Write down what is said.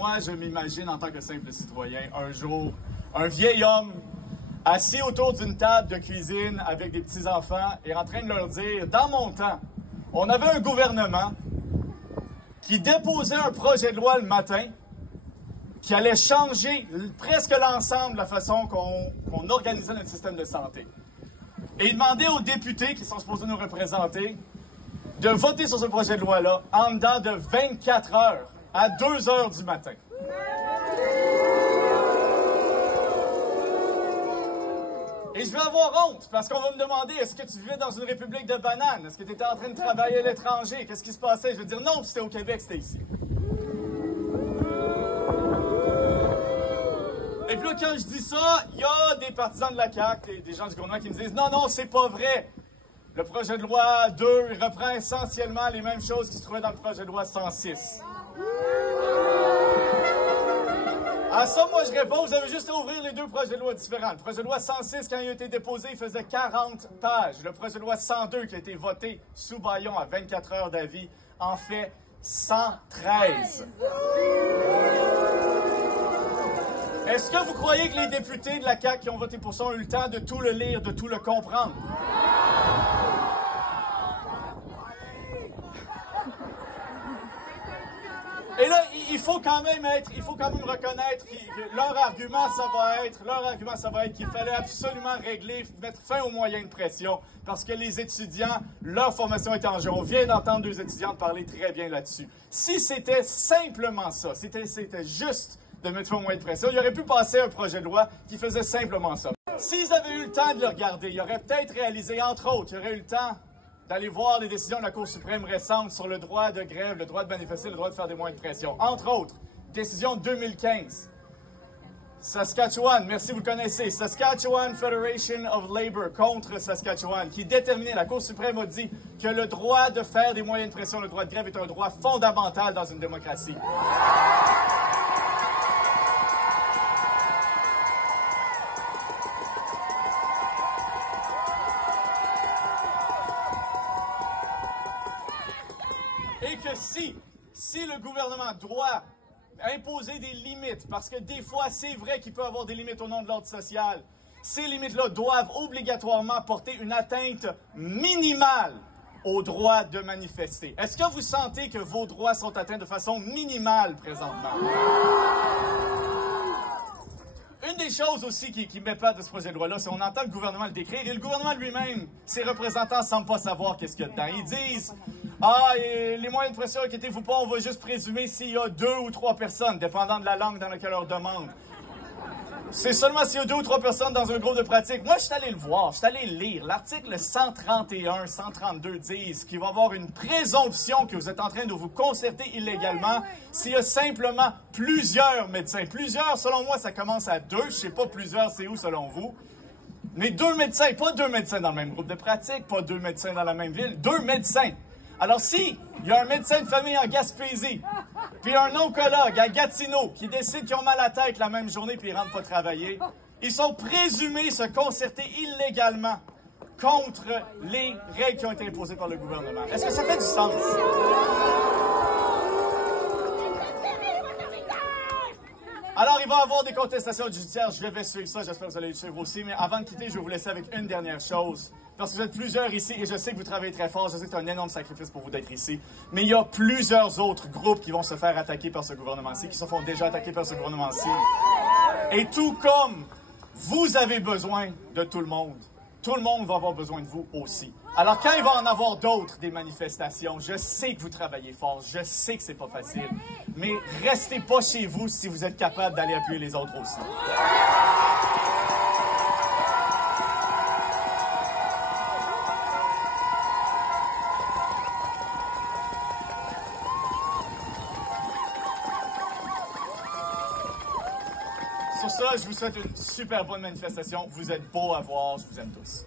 Moi, je m'imagine en tant que simple citoyen, un jour, un vieil homme assis autour d'une table de cuisine avec des petits-enfants et en train de leur dire, dans mon temps, on avait un gouvernement qui déposait un projet de loi le matin qui allait changer presque l'ensemble de la façon qu'on organisait notre système de santé. Et il demandait aux députés qui sont supposés nous représenter de voter sur ce projet de loi-là en dedans de 24 heures à 2 heures du matin. Et je vais avoir honte, parce qu'on va me demander, est-ce que tu vivais dans une république de bananes? Est-ce que tu étais en train de travailler à l'étranger? Qu'est-ce qui se passait? Je vais dire non, c'était au Québec, c'était ici. Et puis là, quand je dis ça, il y a des partisans de la CAQ, des gens du gouvernement qui me disent non, non, c'est pas vrai. Le projet de loi 2 reprend essentiellement les mêmes choses qui se trouvaient dans le projet de loi 106. À ça, moi, je réponds, vous avez juste à ouvrir les deux projets de loi différents. Le projet de loi 106, quand il a été déposé, il faisait 40 pages. Le projet de loi 102, qui a été voté sous bâillon à 24 heures d'avis, en fait 113. Est-ce que vous croyez que les députés de la CAQ qui ont voté pour ça ont eu le temps de tout le lire, de tout le comprendre? Et là, il faut quand même reconnaître que leur argument, ça va être qu'il fallait absolument mettre fin aux moyens de pression, parce que les étudiants, leur formation était en jeu. On vient d'entendre deux étudiantes parler très bien là-dessus. Si c'était simplement ça, c'était juste de mettre fin aux moyens de pression, il aurait pu passer un projet de loi qui faisait simplement ça. S'ils avaient eu le temps de le regarder, ils auraient peut-être réalisé, entre autres, ils auraient eu le temps d'aller voir les décisions de la Cour suprême récentes sur le droit de grève, le droit de manifester, le droit de faire des moyens de pression. Entre autres, décision 2015. Saskatchewan, merci, vous le connaissez. Saskatchewan Federation of Labour contre Saskatchewan, qui déterminait, la Cour suprême a dit que le droit de faire des moyens de pression, le droit de grève est un droit fondamental dans une démocratie. Et que si le gouvernement doit imposer des limites, parce que des fois, c'est vrai qu'il peut y avoir des limites au nom de l'ordre social, ces limites-là doivent obligatoirement porter une atteinte minimale au droit de manifester. Est-ce que vous sentez que vos droits sont atteints de façon minimale présentement? Une des choses aussi qui m'épate de ce projet de loi-là, c'est qu'on entend le gouvernement le décrire, et le gouvernement lui-même, ses représentants ne semblent pas savoir qu'est-ce qu'il y a dedans. Ils disent « Ah, et les moyens de pression, inquiétez-vous pas, on va juste présumer s'il y a 2 ou 3 personnes, dépendant de la langue dans laquelle on leur demande. » C'est seulement s'il y a 2 ou 3 personnes dans un groupe de pratique. Moi, je suis allé le voir, je suis allé le lire. L'article 131, 132 disent qu'il va y avoir une présomption que vous êtes en train de vous concerter illégalement s'il y a simplement plusieurs médecins. Plusieurs, selon moi, ça commence à 2. Je sais pas plusieurs, c'est où selon vous. Mais 2 médecins, pas 2 médecins dans le même groupe de pratique, pas 2 médecins dans la même ville, 2 médecins. Alors, si il y a un médecin de famille en Gaspésie, puis un oncologue à Gatineau qui décide qu'ils ont mal à la tête la même journée puis ils rentrent pas travailler, ils sont présumés se concerter illégalement contre les règles qui ont été imposées par le gouvernement. Est-ce que ça fait du sens? Alors, il va y avoir des contestations judiciaires. Je vais suivre ça. J'espère que vous allez le suivre aussi. Mais avant de quitter, je vais vous laisser avec une dernière chose. Parce que vous êtes plusieurs ici et je sais que vous travaillez très fort. Je sais que c'est un énorme sacrifice pour vous d'être ici. Mais il y a plusieurs autres groupes qui vont se faire attaquer par ce gouvernement-ci, qui se font déjà attaquer par ce gouvernement-ci. Et tout comme vous avez besoin de tout le monde va avoir besoin de vous aussi. Alors, quand il va en avoir d'autres, des manifestations, je sais que vous travaillez fort, je sais que c'est pas facile, mais restez pas chez vous si vous êtes capable d'aller appuyer les autres aussi. Sur ça, je vous souhaite une super bonne manifestation. Vous êtes beaux à voir, je vous aime tous.